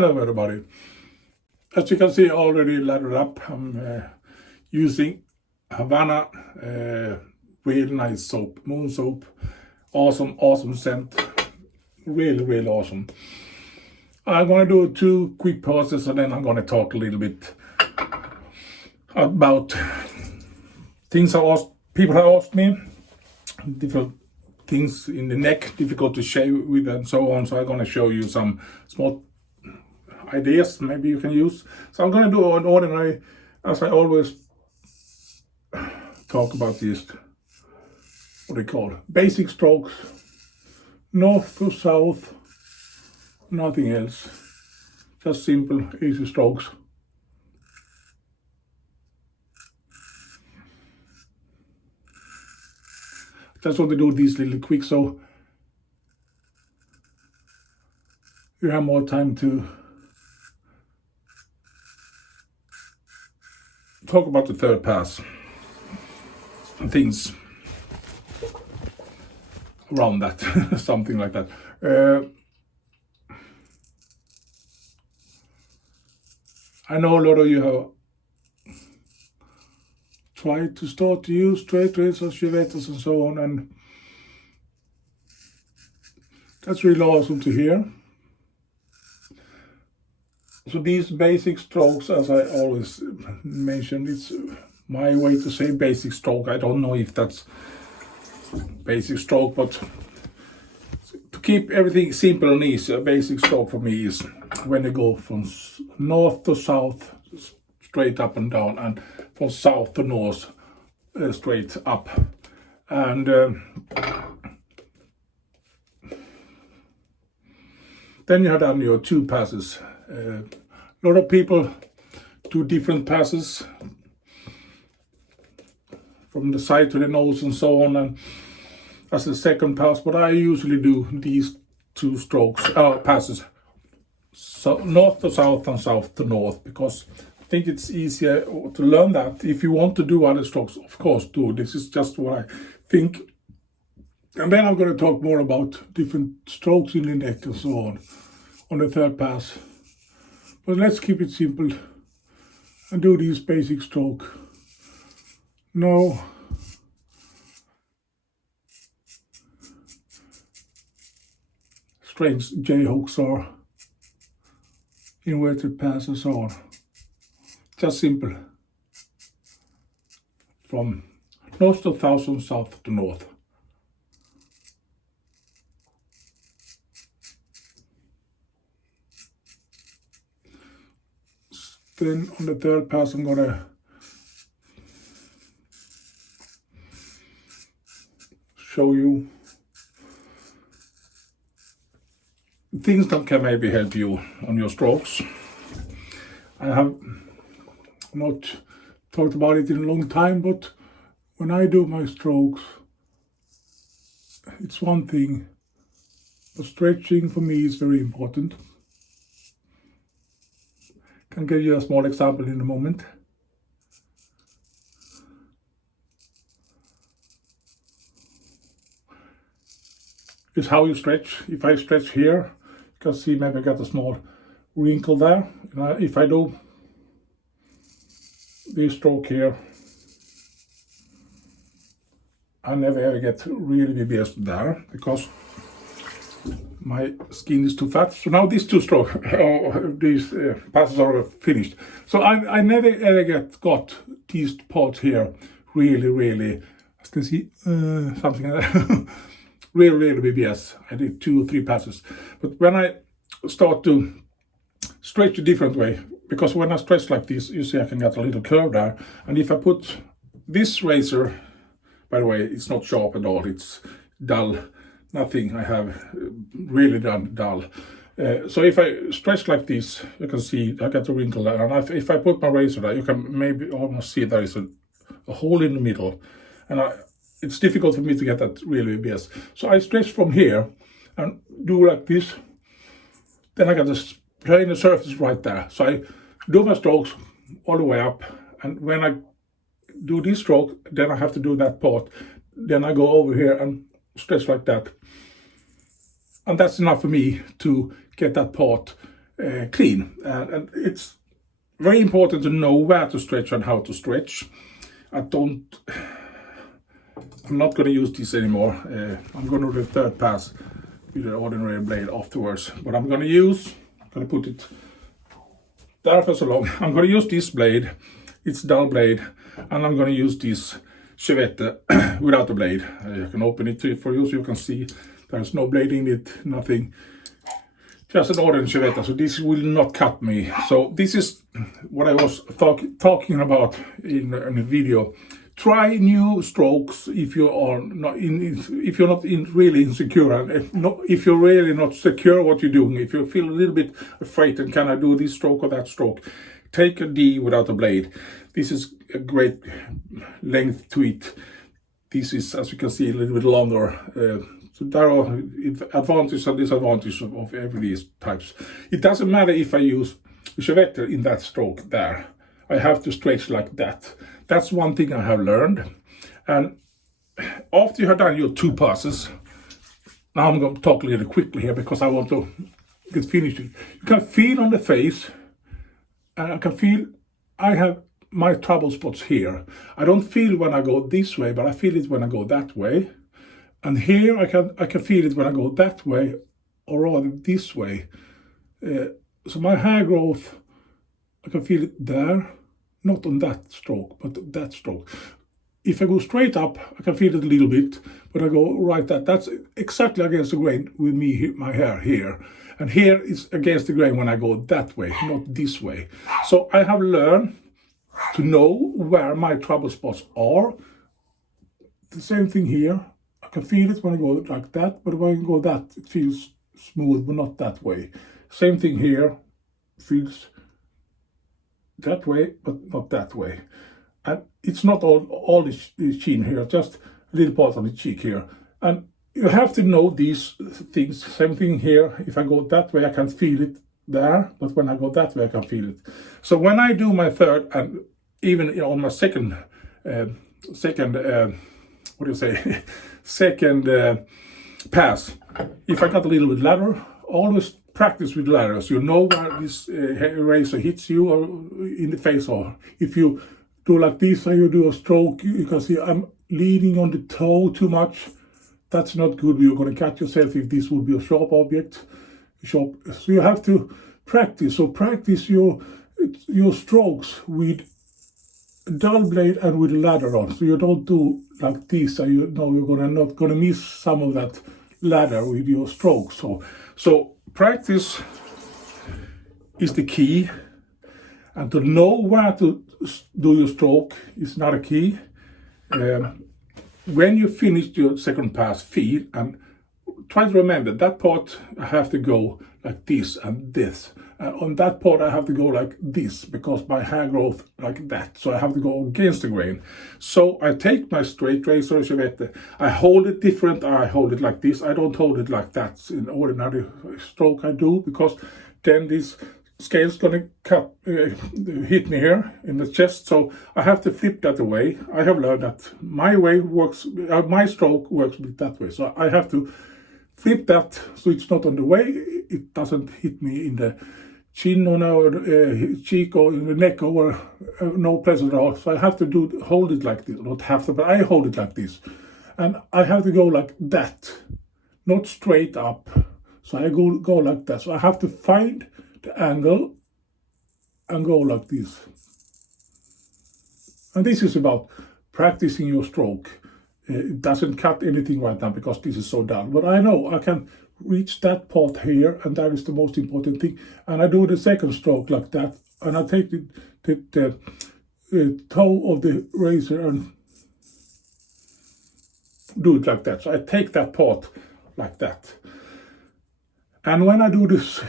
hello everybody. As you can see, already lathered up. I'm using HAVANA, real nice soap, moon soap. Awesome scent. Really awesome. I'm gonna do 2 quick pauses and then I'm gonna talk a little bit about things people have asked me, different things in the neck, difficult to shave with and so on. So I'm gonna show you some small ideas maybe you can use. So I'm gonna do an ordinary, as I always talk about these, what they call basic strokes, north to south, nothing else, just simple easy strokes. Just want to do this little quick so you have more time to talk about the third pass and things around that, something like that. I know a lot of you have tried to start to use straight razors, shavettes and so on, and that's really awesome to hear. So these basic strokes, as I always mention, it's my way to say basic stroke. I don't know if that's basic stroke, but to keep everything simple and easy, a basic stroke for me is when they go from north to south, straight up and down, and from south to north, straight up. And then you have done your 2 passes. A lot of people do different passes from the side to the nose and so on, and as the second pass, but I usually do these 2 strokes, passes, so north to south and south to north, because I think it's easier to learn that. If you want to do other strokes, of course do. This is just what I think. And then I'm going to talk more about different strokes in the neck and so on the third pass. But let's keep it simple and do this basic stroke. No strange J-hooks or inverted pass and so on. Just simple. From north to south and south to north. Then on the third pass I'm gonna show you things that can maybe help you on your strokes. I have not talked about it in a long time, but when I do my strokes, it's one thing, but stretching for me is very important. Can give you a small example in a moment. Is how you stretch. If I stretch here, you can see maybe I got a small wrinkle there. If I do this stroke here, I never ever get really VBS there because my skin is too fat. So now these 2 strokes, these passes are finished. So I never ever got these parts here really, as you can see, something like that. really VBS. I did 2 or 3 passes. But when I start to stretch a different way, because when I stretch like this, you see I can get a little curve there. And if I put this razor, by the way, it's not sharp at all, it's dull. Nothing I have really done dull. So if I stretch like this, you can see I got a wrinkle there. And if I put my razor there, you can maybe almost see there is a hole in the middle. And it's difficult for me to get that really VBS. So I stretch from here and do like this. Then I got this plain surface right there. So I do my strokes all the way up. And when I do this stroke, then I have to do that part. Then I go over here and stretch like that. And that's enough for me to get that part clean. And it's very important to know where to stretch and how to stretch. I'm not going to use this anymore. I'm going to do the third pass with an ordinary blade afterwards. But I'm going to put it there for so long. I'm going to use this blade. It's dull blade. And I'm going to use this shavette without the blade. I can open it for you so you can see there's no blade in it, nothing. Just an ordinary shavette, so this will not cut me. So this is what I was talking about in the video. Try new strokes if you are not really insecure, and if you're really not secure what you're doing. If you feel a little bit afraid, and can I do this stroke or that stroke? Take a D without a blade. This is a great length to it. This is, as you can see, a little bit longer. So there are advantages and disadvantages of every these types. It doesn't matter if I use a shavette in that stroke there. I have to stretch like that. That's one thing I have learned. And after you have done your 2 passes, now I'm going to talk a little quickly here because I want to get finished. You can feel on the face, and I can feel I have my trouble spots here. I don't feel when I go this way, but I feel it when I go that way. And here I can feel it when I go that way, or rather this way. So my hair growth, I can feel it there, not on that stroke, but that stroke. If I go straight up, I can feel it a little bit, but I go right that's exactly against the grain with me, my hair here. And here is against the grain when I go that way, not this way. So I have learned to know where my trouble spots are. The same thing here. I can feel it when I go like that, but when I go that, it feels smooth, but not that way. Same thing here, feels that way, but not that way. And it's not all the chin here, just a little part of the cheek here. And you have to know these things. Same thing here. If I go that way, I can feel it there, but when I go that way, I can feel it. So when I do my third, and even on my second pass, if I got a little bit ladder, always practice with ladders. You know where this razor hits you or in the face, or if you do like this and you do a stroke, you can see I'm leaning on the toe too much. That's not good. You're going to cut yourself if this would be a sharp object. So you have to practice. So practice your strokes with dull blade and with a ladder on. So you don't do like this, and you know you're not gonna miss some of that ladder with your strokes. So practice is the key, and to know where to do your stroke is another key. When you finish your second pass, feel and try to remember that part I have to go like this and this. On that part I have to go like this because my hair growth like that. So I have to go against the grain. So I take my straight razor shavette, I hold it different, I hold it like this. I don't hold it like that in ordinary stroke I do, because then this scale's gonna hit me here in the chest. So I have to flip that away. I have learned that my way works, my stroke works that way. So I have to flip that so it's not on the way. It doesn't hit me in the chin or cheek or in the neck or no place at all. So I have to hold it like this. Not have to, but I hold it like this. And I have to go like that, not straight up. So I go like that. So I have to find the angle and go like this. And this is about practicing your stroke. It doesn't cut anything right now because this is so down. But I know I can reach that part here, and that is the most important thing. And I do the second stroke like that, and I take the toe of the razor and do it like that. So I take that part like that. And when I do this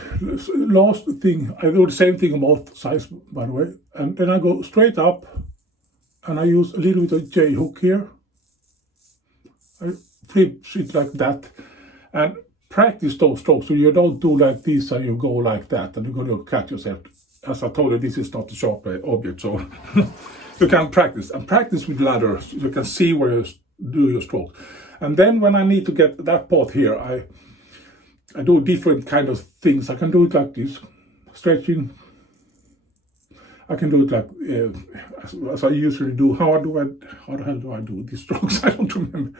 last thing, I do the same thing on both sides, by the way. And then I go straight up, and I use a little bit of J hook here. I flip it like that, and practice those strokes. So you don't do like this and you go like that, and you're going to cut yourself. As I told you, this is not a sharp object, so you can practice. And practice with ladders, so you can see where you do your stroke. And then when I need to get that part here, I do different kind of things. I can do it like this. stretching. I can do it like as I usually do. How the hell do I do these strokes? I don't remember.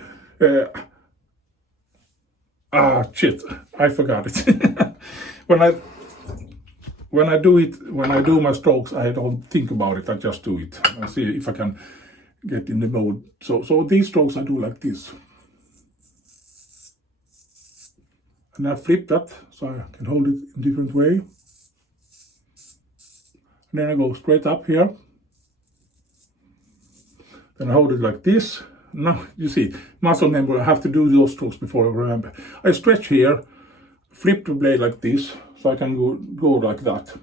Shit! I forgot it. when I do my strokes, I don't think about it. I just do it. I see if I can get in the mode. So these strokes I do like this, and I flip that so I can hold it in a different way. And then I go straight up here. Then I hold it like this. Now, you see, muscle memory, I have to do those strokes before I remember. I stretch here, flip the blade like this, so I can go like that.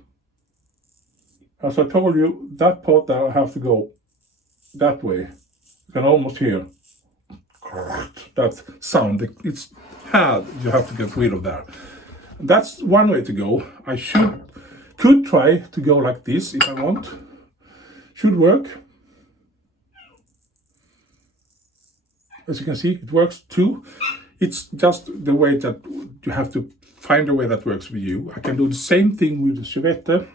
As I told you, that part there I have to go that way. You can almost hear that sound. It's hard, you have to get rid of that. That's one way to go. I could try to go like this if I want. Should work. As you can see, it works too. It's just the way that you have to find a way that works with you. I can do the same thing with the shavette.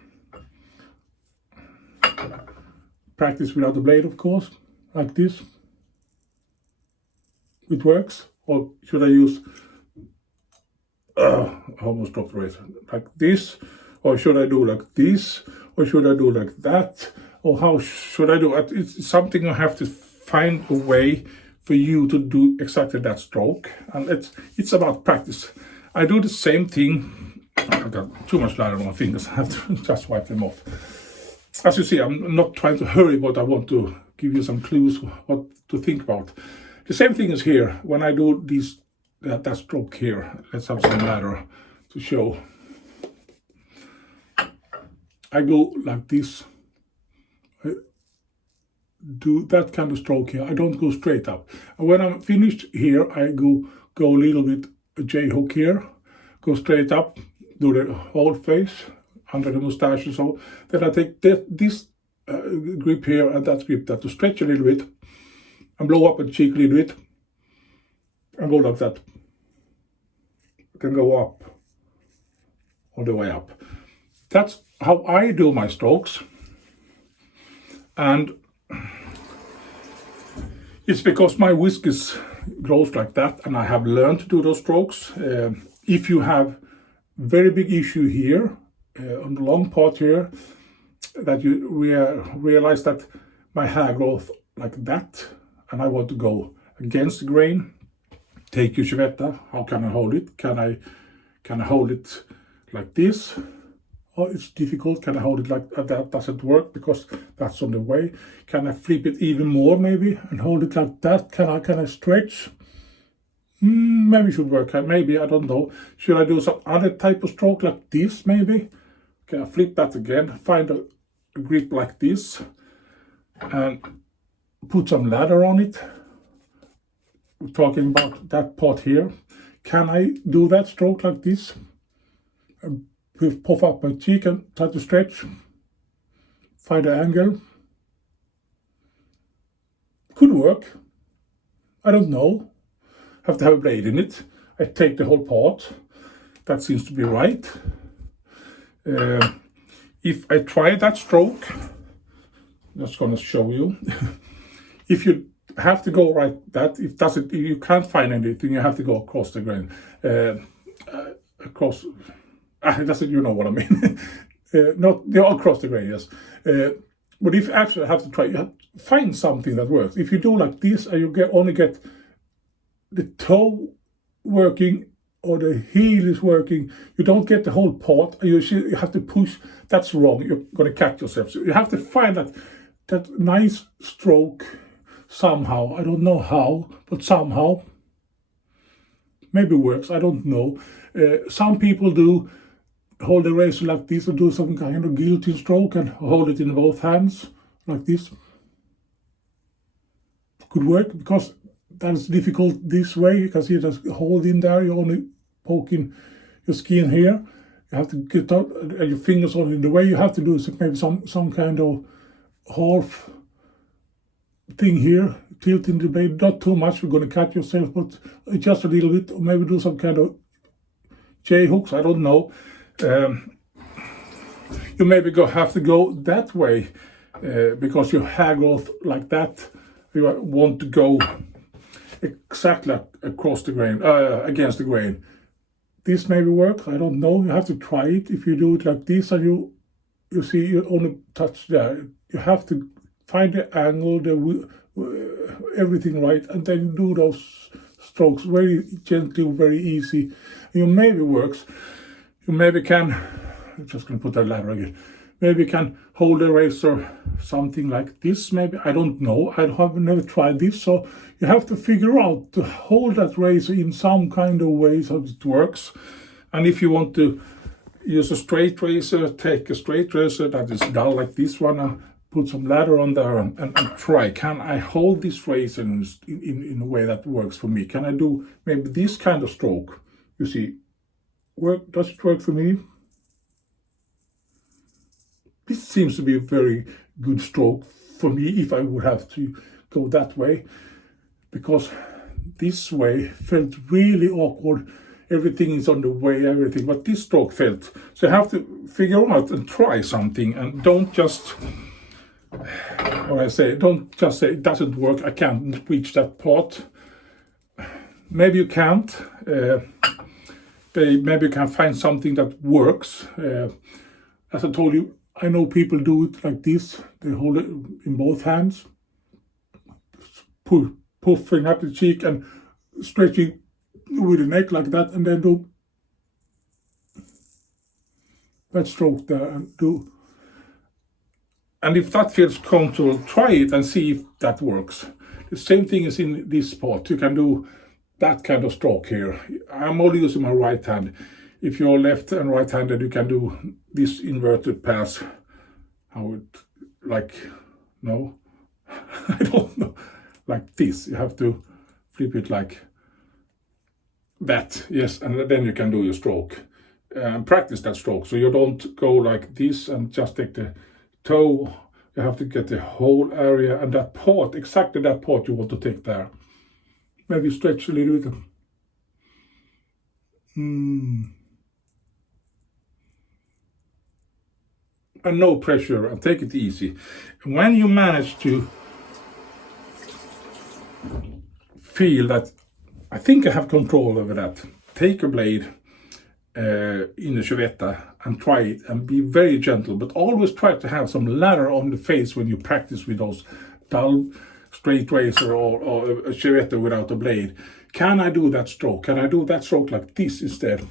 Practice without the blade, of course, like this. It works. Or should I use, I almost dropped the razor, like this? Or should I do like this? Or should I do like that? Or how should I do it? It's something I have to find a way for you to do exactly that stroke. And it's about practice. I do the same thing. I've got too much blood on my fingers. I have to just wipe them off. As you see, I'm not trying to hurry, but I want to give you some clues what to think about. The same thing is here. When I do that stroke here, let's have some ladder to show. I go like this. I do that kind of stroke here. I don't go straight up. And when I'm finished here, I go a little bit J hook here, go straight up, do the whole face under the mustache and so. Then I take this grip here and that grip there to stretch a little bit and blow up the cheek a little bit and go like that. I can go up all the way up. That's how I do my strokes, and it's because my whiskers grows like that and I have learned to do those strokes. If you have very big issue here on the long part here, that you realize that my hair grows like that and I want to go against the grain, take your shavette. How can I hold it? Can I hold it like this? Oh, it's difficult. Can I hold it like that? Doesn't work because that's on the way. Can I flip it even more maybe and hold it like that? Can I stretch? Maybe it should work. Maybe, I don't know. Should I do some other type of stroke like this maybe? Can I flip that again? Find a grip like this and put some ladder on it. We're talking about that part here. Can I do that stroke like this? Puff up my cheek and try to stretch, find the angle. Could work. I don't know. Have to have a blade in it. I take the whole part. That seems to be right. If I try that stroke, I'm just gonna show you. If you have to go right that, if you can't find anything, you have to go across the grain. Across. You know what I mean. Not across the grain, yes. But if you actually have to try, you have to find something that works. If you do like this, and you only get the toe working or the heel is working, you don't get the whole part. You have to push. That's wrong. You're going to catch yourself. So you have to find that nice stroke somehow. I don't know how, but somehow. Maybe it works. I don't know. Some people do hold the razor like this and do some kind of guillotine stroke and hold it in both hands like this. Could work because that's difficult this way. You can see there's a hole in there. You're only poking your skin here. You have to get out and your fingers are in the way. You have to do maybe some kind of half thing here, tilting the blade, not too much. You're going to cut yourself, but just a little bit, or maybe do some kind of J hooks. I don't know. you maybe have to go that way because your hair growth like that. You want to go exactly across the grain, against the grain. This maybe works, I don't know. You have to try it. If you do it like this and you see you only touch there, you have to find the angle, everything right, and then you do those strokes very gently, very easy. You maybe works. You maybe can, I'm just going to put that ladder again. Maybe you can hold the razor something like this, maybe. I don't know. I have never tried this. So you have to figure out to hold that razor in some kind of way so it works. And if you want to use a straight razor, take a straight razor that is dull like this one and put some ladder on there and try. Can I hold this razor in a way that works for me? Can I do maybe this kind of stroke? You see, does it work for me? This seems to be a very good stroke for me if I would have to go that way, because this way felt really awkward. Everything is on the way, everything, but this stroke felt. So you have to figure out and try something, and don't just, don't just say it doesn't work, I can't reach that part. Maybe you can't. Maybe you can find something that works. As I told you, I know people do it like this. They hold it in both hands, puffing up the cheek and stretching with the neck like that, and then do that stroke there and do. And if that feels comfortable, try it and see if that works. The same thing is in this spot. You can do that kind of stroke here. I'm only using my right hand. If you're left and right-handed, you can do this inverted pass. How it, like, no, I don't know, like this. You have to flip it like that, yes, and then you can do your stroke. Practice that stroke, so you don't go like this and just take the toe. You have to get the whole area and that part, exactly that part you want to take there. Maybe stretch a little bit. And no pressure, and take it easy. When you manage to feel that, I think I have control over that, take a blade in the shavette and try it and be very gentle, but always try to have some ladder on the face when you practice with those dull straight razor or a shavette without a blade. Can I do that stroke? Can I do that stroke like this instead?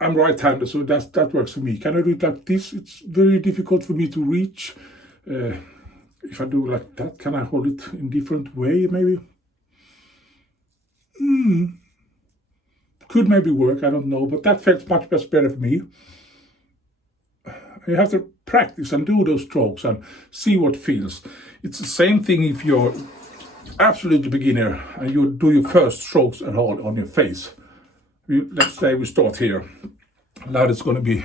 I'm right-handed, so that works for me. Can I do it like this? It's very difficult for me to reach. If I do like that, can I hold it in different way, maybe? Could maybe work, I don't know, but that felt much better for me. You have to practice and do those strokes and see what feels. It's the same thing if you're absolutely beginner and you do your first strokes at all on your face. Let's say we start here. Now it's going to be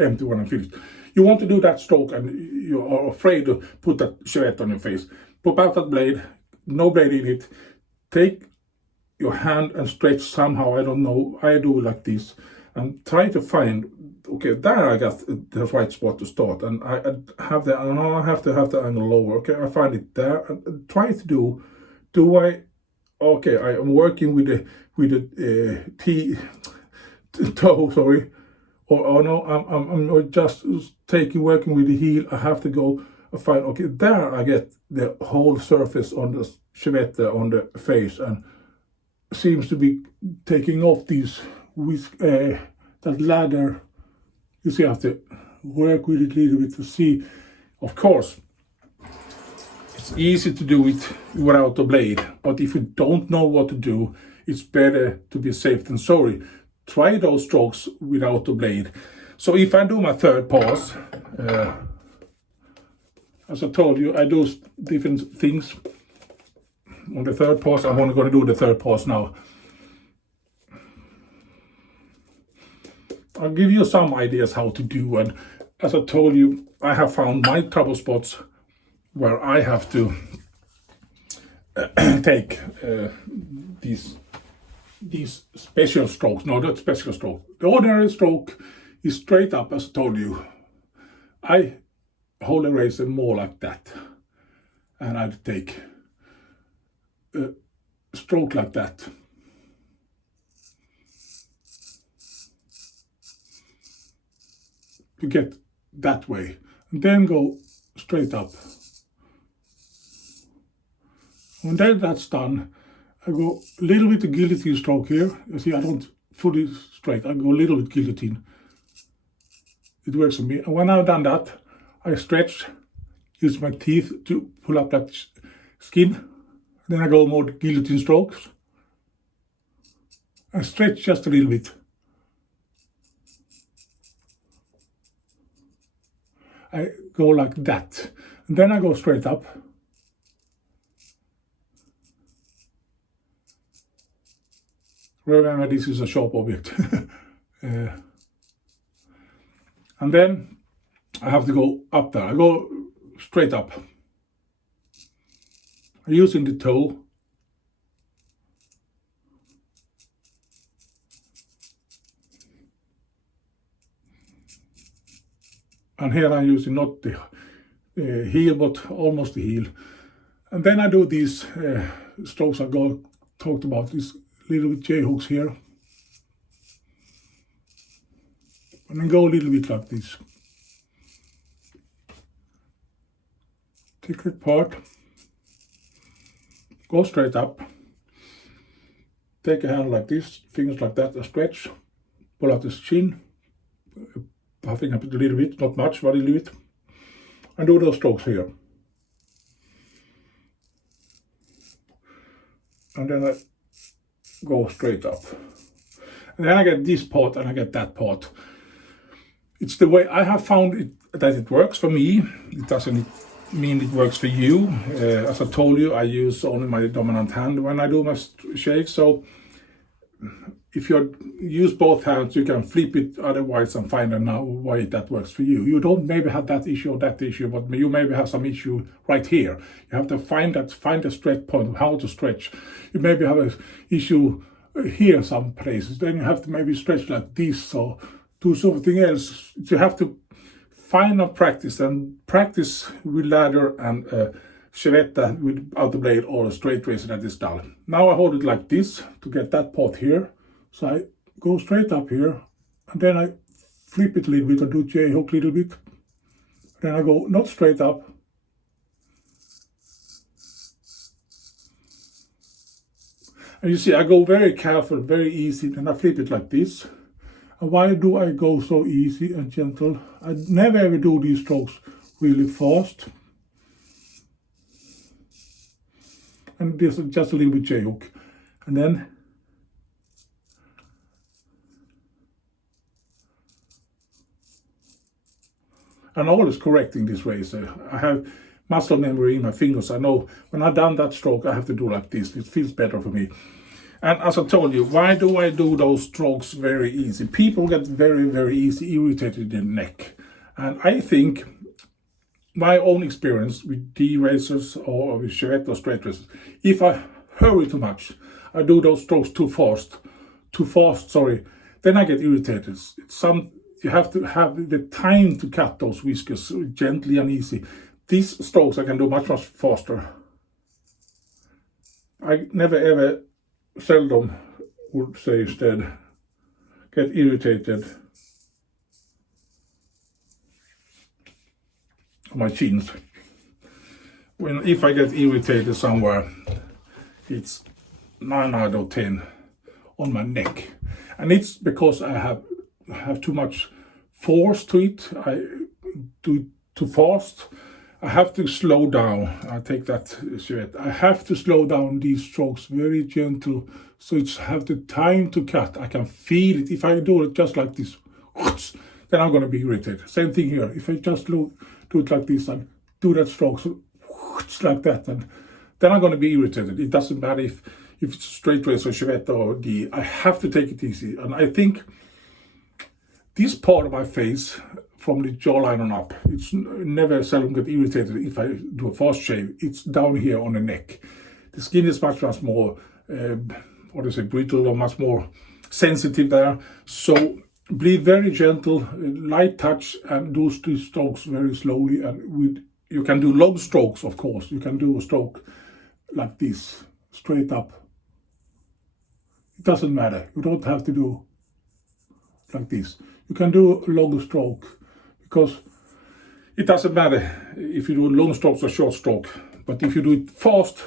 empty when I'm finished. You want to do that stroke and you are afraid to put that shavette on your face. Pop out that blade, no blade in it. Take your hand and stretch somehow, I don't know. I do it like this and try to find, okay, there I got the right spot to start, and I have the, now I have to have the angle lower. Okay, I find it there and try to do I, okay, I am working with the toe, sorry, or no, I'm just working with the heel. I have to go find, okay, there I get the whole surface on the shavette on the face, and seems to be taking off these with that ladder. You see, I have to work with it a little bit to see. Of course, it's easy to do it without a blade, but if you don't know what to do, it's better to be safe than sorry. Try those strokes without a blade. So if I do my third pass, as I told you, I do different things. On the third pass, I'm only going to do the third pass now. I'll give you some ideas how to do, and as I told you, I have found my trouble spots where I have to take these special strokes. No, not special stroke. The ordinary stroke is straight up, as I told you. I hold the razor more like that, and I take a stroke like that. To get that way, and then go straight up. When that's done, I go a little bit of guillotine stroke here. You see, I don't fully straight, I go a little bit guillotine. It works for me. And when I've done that, I stretch, use my teeth to pull up that skin. Then I go more guillotine strokes. I stretch just a little bit. I go like that, and then I go straight up. Remember, this is a sharp object. And then I have to go up there. I go straight up. I'm using the toe. And here I'm using not the heel, but almost the heel. And then I do these strokes I talked about, these little J-hooks here. And then go a little bit like this. Take that part, go straight up. Take a hand like this, fingers like that, a stretch, pull out the chin. Puffing up it a little bit, not much, but a little bit. And do those strokes here. And then I go straight up. And then I get this part and I get that part. It's the way I have found it, that it works for me. It doesn't mean it works for you. As I told you, I use only my dominant hand when I do my shave. So if you use both hands, you can flip it otherwise and find a way that works for you. You don't maybe have that issue or that issue, but you maybe have some issue right here. You have to find a stretch point, how to stretch. You maybe have an issue here some places. Then you have to maybe stretch like this or do something else. You have to find a practice, and practice with ladder and shavette without the blade or a straight razor that is dull. Now I hold it like this to get that part here. So I go straight up here, and then I flip it a little bit, or do J-hook a little bit. Then I go not straight up. And you see, I go very careful, very easy, and I flip it like this. And why do I go so easy and gentle? I never ever do these strokes really fast. And this is just a little bit J-hook. And then I'm always correcting this razor. I have muscle memory in my fingers. I know when I've done that stroke, I have to do like this. It feels better for me. And as I told you, why do I do those strokes very easy? People get very, very easy irritated in the neck. And I think my own experience with D-razors or with shavette or straight razors, if I hurry too much, I do those strokes too fast, then I get irritated. You have to have the time to cut those whiskers gently and easy. These strokes I can do much faster. I never ever, seldom would say instead, get irritated on my chins. If I get irritated somewhere, it's 9 out of 10 on my neck. And it's because I have too much force to it. I do it too fast. I have to slow down. I take that shavette. I have to slow down these strokes very gentle, so it's have the time to cut. I can feel it. If I do it just like this, then I'm going to be irritated. Same thing here. If I just do it like this and do that stroke, so like that, and then I'm going to be irritated. It doesn't matter if it's straight razor, shavette or D. I have to take it easy. And I think this part of my face, from the jawline on up, it's never seldom get irritated if I do a fast shave. It's down here on the neck. The skin is much more, brittle or much more sensitive there. So Bleed very gentle, light touch, and do these strokes very slowly. And you can do long strokes, of course. You can do a stroke like this, straight up. It doesn't matter. You don't have to do like this. You can do a long stroke because it doesn't matter if you do long strokes or short stroke. But if you do it fast,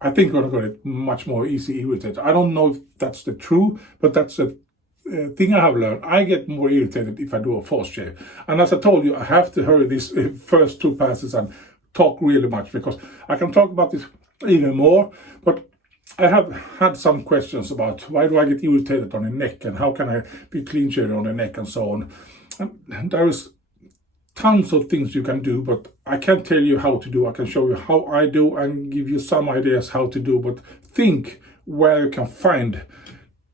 I think you're going to get much more easy irritated. I don't know if that's the truth, but that's the thing I have learned. I get more irritated if I do a fast shave. And as I told you, I have to hurry these first 2 passes and talk really much because I can talk about this even more. But I have had some questions about why do I get irritated on the neck and how can I be clean shaven on the neck and so on. And there is tons of things you can do, but I can't tell you how to do. I can show you how I do and give you some ideas how to do, but think where you can find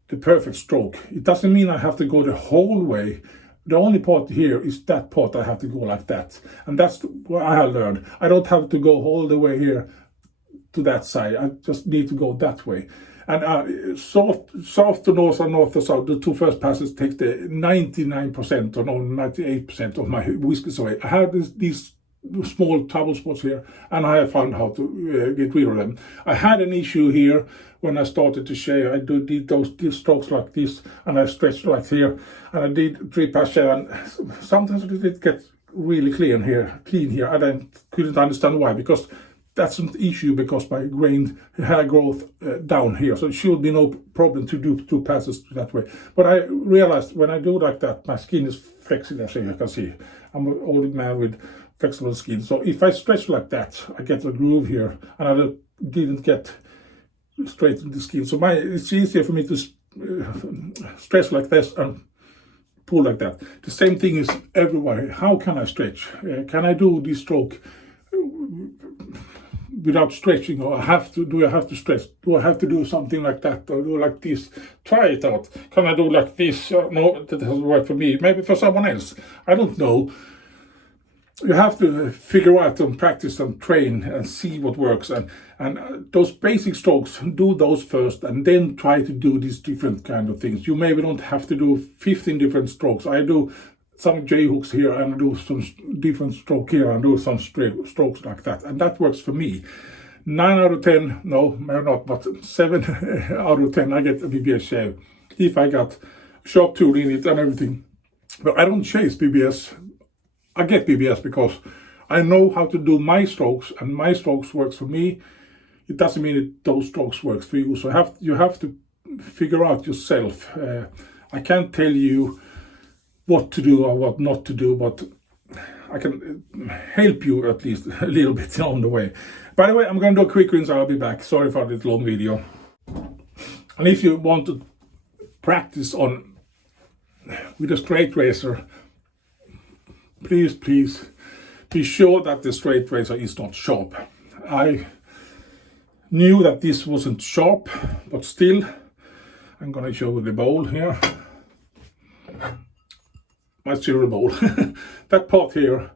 the perfect stroke. It doesn't mean I have to go the whole way. The only part here is that part I have to go like that. And that's what I have learned. I don't have to go all the way here to that side. I just need to go that way. And south to north and north to south, the 2 first passes take the 99% or no, 98% of my whiskers away. I have these small trouble spots here, and I have found how to get rid of them. I had an issue here when I started to shave. I did these strokes like this, and I stretched like here, and I did 3 pass shave, and sometimes it gets really clean here, and I couldn't understand why, because that's an issue because my hair growth down here, so it should be no problem to do 2 passes that way. But I realized when I do like that, my skin is flexible, as you can see. I'm an old man with flexible skin, so if I stretch like that, I get a groove here, and I didn't get straight in the skin. So it's easier for me to stretch like this and pull like that. The same thing is everywhere. How can I stretch? Can I do this stroke without stretching, or do I have to stretch? Do I have to do something like that, or do like this? Try it out. Can I do like this? No, that doesn't work for me. Maybe for someone else. I don't know. You have to figure out and practice and train and see what works. And those basic strokes, do those first, and then try to do these different kind of things. You maybe don't have to do 15 different strokes. I do some J hooks here and do some different stroke here and do some strokes like that, and that works for me. 9 out of 10, no, maybe not, but 7 out of 10 I get a BBS shave if I got sharp tool in it and everything. But I don't chase BBS. I get BBS because I know how to do my strokes, and my strokes works for me. It doesn't mean that those strokes works for you, so you have to figure out yourself. I can't tell you what to do or what not to do, but I can help you at least a little bit on the way. By the way, I'm going to do a quick rinse. I'll be back. Sorry for this long video. And if you want to practice on with a straight razor, please be sure that the straight razor is not sharp. I knew that this wasn't sharp, but still, I'm going to show you the bowl here. My cereal bowl. That part here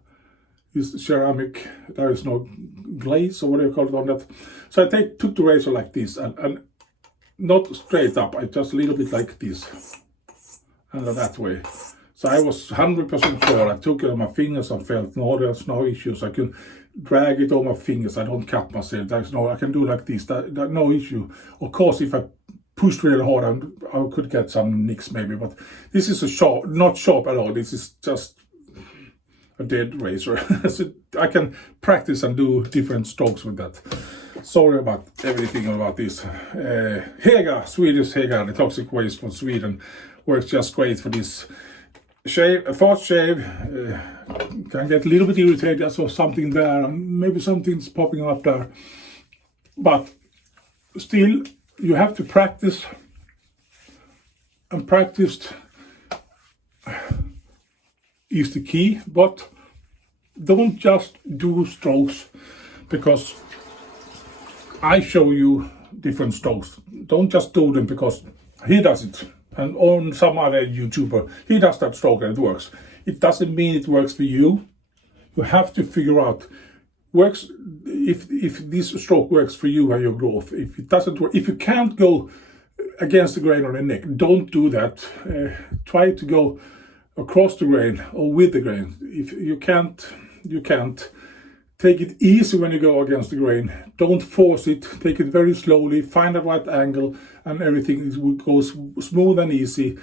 is ceramic. There is no glaze, or what do you call it on that. So I took the razor like this, and not straight up. I just a little bit like this, and that way. So I was 100% sure. I took it on my fingers and felt no, there's no issues. I can drag it on my fingers. I don't cut myself. I can do like this. That no issue. Of course, if I pushed really hard, I could get some nicks maybe, but this is not sharp at all. This is just a dead razor. So I can practice and do different strokes with that. Sorry about everything about this. HEGA, Swedish HEGA, the toxic waste from Sweden, works just great for this shave. A fast shave can get a little bit irritated. I saw something there, and maybe something's popping up there, but still, you have to practice, and practiced is the key. But don't just do strokes because I show you different strokes. Don't just do them because he does it, and on some other YouTuber he does that stroke and it works. It doesn't mean it works for you. You have to figure out works if this stroke works for you and your growth. If it doesn't work, if you can't go against the grain on the neck. Don't do that. Try to go across the grain or with the grain. If you can't, you can't. Take it easy when you go against the grain. Don't force it. Take it very slowly. Find the right angle, and everything goes smooth and easy.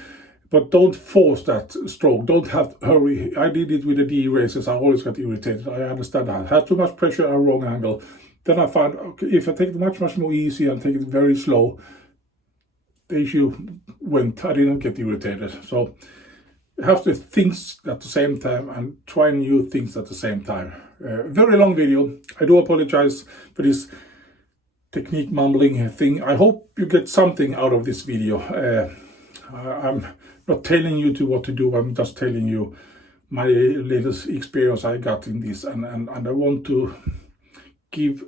But don't force that stroke. Don't have to hurry. I did it with the D races. I always got irritated. I understand that. I had too much pressure and wrong angle. Then I found, okay, if I take it much more easy and take it very slow, the issue went. I didn't get irritated. So you have to think at the same time and try new things at the same time. Very long video. I do apologize for this technique mumbling thing. I hope you get something out of this video. I'm not telling you what to do. I'm just telling you my latest experience I got in this, and I want to give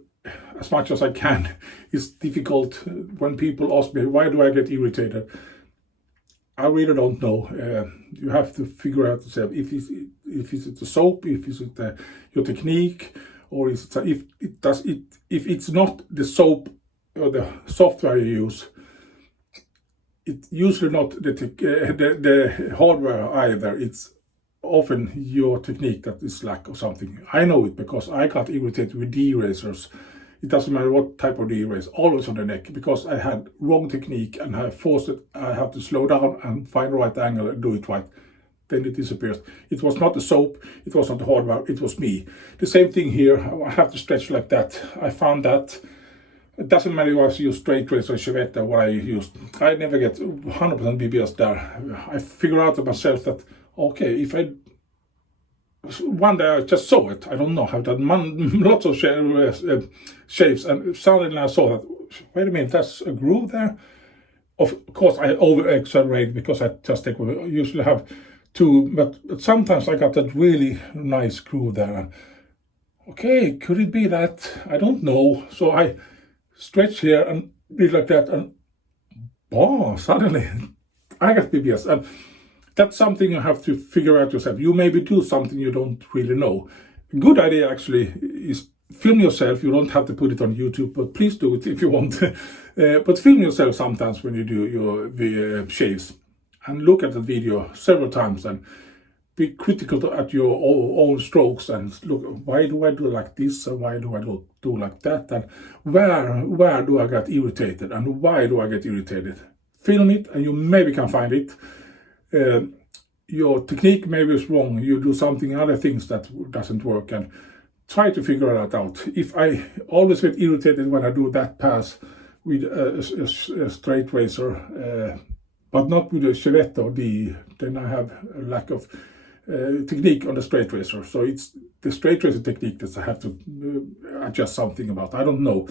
as much as I can. It's difficult when people ask me, why do I get irritated? I really don't know. You have to figure out yourself if it's the soap, if it's your technique, or if it's not the soap or the software you use. It's usually not the hardware either. It's often your technique that is slack or something. I know it because I got irritated with D-racers. It doesn't matter what type of D-race, always on the neck, because I had wrong technique and I forced it. I have to slow down and find the right angle and do it right. Then it disappears. It was not the soap, it was not the hardware, it was me. The same thing here. I have to stretch like that. I found that it doesn't matter if I use straight race or shavette or what I used. I never get 100% BBS there. I figure out to myself that, okay, if I one day I just saw it. I don't know how that lots of shapes, and suddenly I saw that. Wait a minute, that's a groove there. Of course, I over exaggerate because I just usually have two, but sometimes I got that really nice groove there. Okay, could it be that? I don't know. So I stretch here and did like that, and suddenly I got BBS. And that's something you have to figure out yourself. You maybe do something you don't really know. A good idea actually is film yourself. You don't have to put it on YouTube, but please do it if you want. But film yourself sometimes when you do your shaves, and look at the video several times and be critical at your own strokes and look, why do I do like this, and why do I do like that, and where do I get irritated, and why do I get irritated? Film it, and you maybe can find it. Your technique maybe is wrong. You do something, other things that doesn't work, and try to figure that out. If I always get irritated when I do that pass with a straight racer, but not with a shavette or then I have a lack of technique on the straight racer. So it's the straight racer technique that I have to adjust something about. I don't know.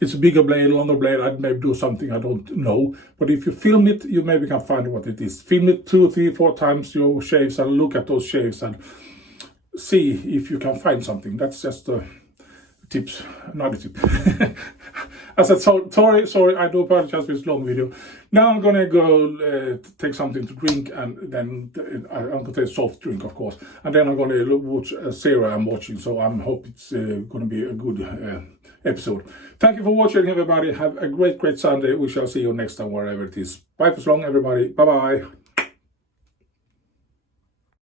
It's a bigger blade, longer blade. I'd maybe do something I don't know. But if you film it, you maybe can find what it is. Film it 2, 3, 4 times your shaves and look at those shaves and see if you can find something. That's just a tips, another tip. I said, sorry, I do apologize for this long video. Now I'm gonna go take something to drink, and then I'm gonna take a soft drink, of course. And then I'm gonna watch a series I'm watching, so I hope it's gonna be a good episode. Thank you for watching, everybody. Have a great Sunday. We shall see you next time, wherever it is. Bye for so long, everybody. Bye-bye.